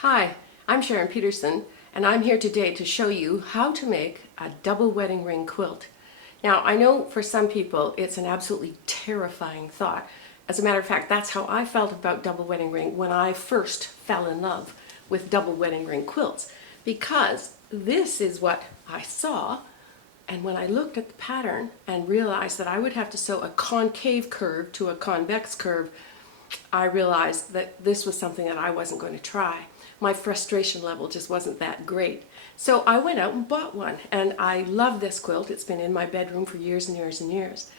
Hi, I'm Sharon Pederson, and I'm here today to show you how to make a double wedding ring quilt. Now, I know for some people it's an absolutely terrifying thought. As a matter of fact, that's how I felt about double wedding ring when I first fell in love with double wedding ring quilts, because this is what I saw, and when I looked at the pattern and realized that I would have to sew a concave curve to a convex curve, I realized that this was something that I wasn't going to try. My frustration level just wasn't that great. So I went out and bought one, and I love this quilt. It's been in my bedroom for years and years and years.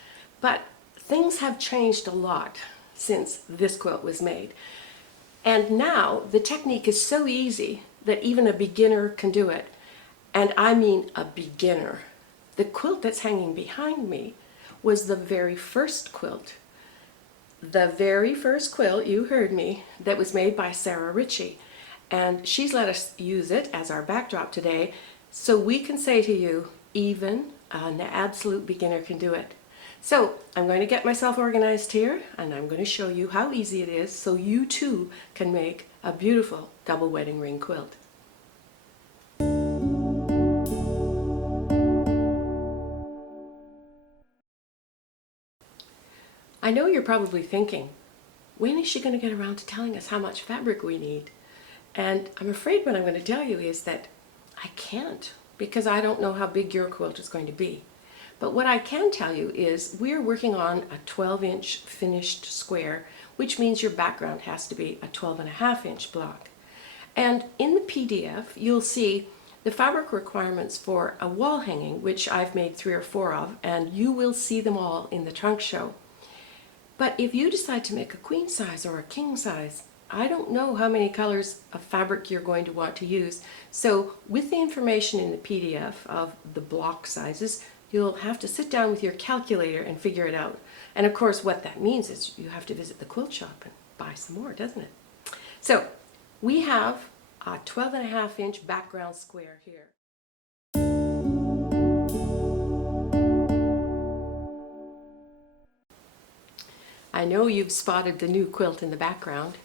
But things have changed a lot since this quilt was made. And now the technique is so easy that even a beginner can do it. And I mean a beginner. The quilt that's hanging behind me was the very first quilt. The very first quilt, you heard me, that was made by Sarah Ritchie. And she's let us use it as our backdrop today, so we can say to you, even an absolute beginner can do it. So I'm going to get myself organized here, and I'm going to show you how easy it is so you too can make a beautiful double wedding ring quilt. I know you're probably thinking, when is she going to get around to telling us how much fabric we need? And I'm afraid what I'm going to tell you is that I can't, because I don't know how big your quilt is going to be. But what I can tell you is we're working on a 12-inch finished square, which means your background has to be a 12.5-inch block. And in the PDF, you'll see the fabric requirements for a wall hanging, which I've made 3 or 4 of, and you will see them all in the trunk show. But if you decide to make a queen size or a king size, I don't know how many colors of fabric you're going to want to use. So with the information in the PDF of the block sizes, you'll have to sit down with your calculator and figure it out. And of course what that means is you have to visit the quilt shop and buy some more, doesn't it? So we have a 12.5-inch background square here. I know you've spotted the new quilt in the background.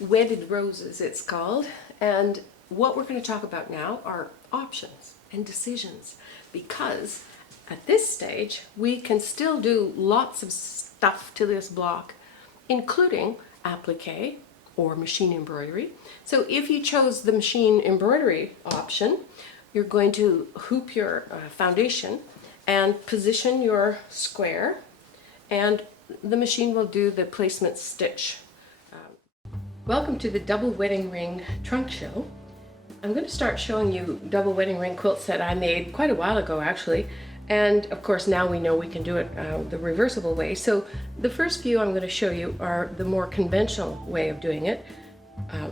Wedded Roses, it's called, and what we're going to talk about now are options and decisions, because at this stage we can still do lots of stuff to this block, including applique or machine embroidery. So if you chose the machine embroidery option, you're going to hoop your foundation and position your square, and the machine will do the placement stitch. Welcome to the Double Wedding Ring trunk show. I'm going to start showing you double wedding ring quilts that I made quite a while ago actually, and of course now we know we can do it the reversible way. So the first few I'm going to show you are the more conventional way of doing it,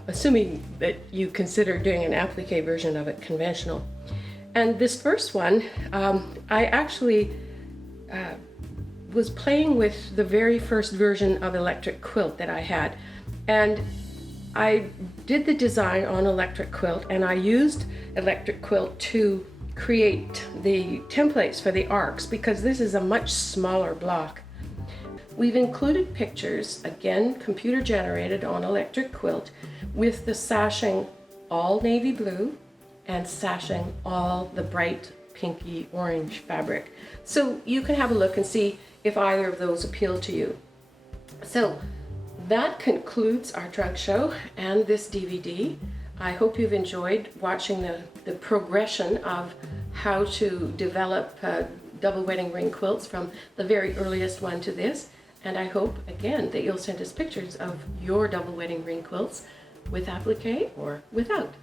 assuming that you consider doing an applique version of it conventional. And this first one, I actually was playing with the very first version of electric quilt that I had, and I did the design on electric quilt, and I used electric quilt to create the templates for the arcs because this is a much smaller block. We've included pictures, again computer generated on electric quilt, with the sashing all navy blue and sashing all the bright pinky orange fabric. So you can have a look and see if either of those appeal to you. So that concludes our trunk show and this DVD. I hope you've enjoyed watching the progression of how to develop double wedding ring quilts from the very earliest one to this. And I hope, again, that you'll send us pictures of your double wedding ring quilts with applique or without.